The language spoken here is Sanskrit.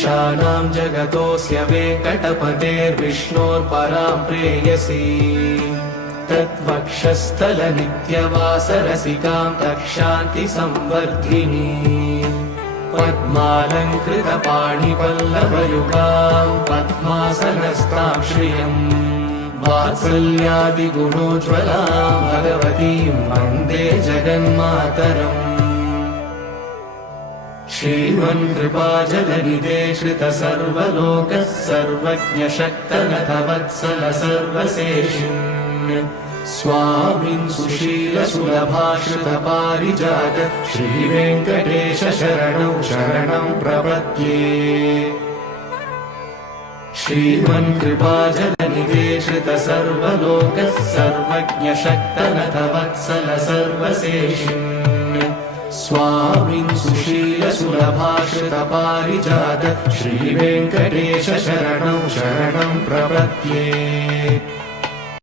ईशानां जगतोऽस्य वेङ्कटपतेर्विष्णोर्परां प्रेयसी तत्वक्षस्थलनित्यवासरसिकां तक्षान्तिसंवर्धिनी पद्मालङ्कृतपाणिपल्लवयुगां पद्मासनस्तां श्रियम् वात्सल्यादिगुणोज्ज्वलां भगवतीं वन्दे जगन्मातरम् श्रीमन्कृपाजलनिधे श्रितसर्वलोकः सर्वज्ञशक्तनतवत्सल सर्वशेषिन् स्वामिन् सुशीलसुलभाश्रितपारिजात श्रीवेङ्कटेश शरणौ शरणं प्रपद्ये श्रीमन्कृपाजलनिधे श्रितसर्वलोकः सर्वज्ञशक्तनतवत्सल सर्वशेषिन् स्वामिन् सुशीलसुलभाश्रितपारिजात श्रीवेङ्कटेश शरणौ शरणं प्रपद्ये।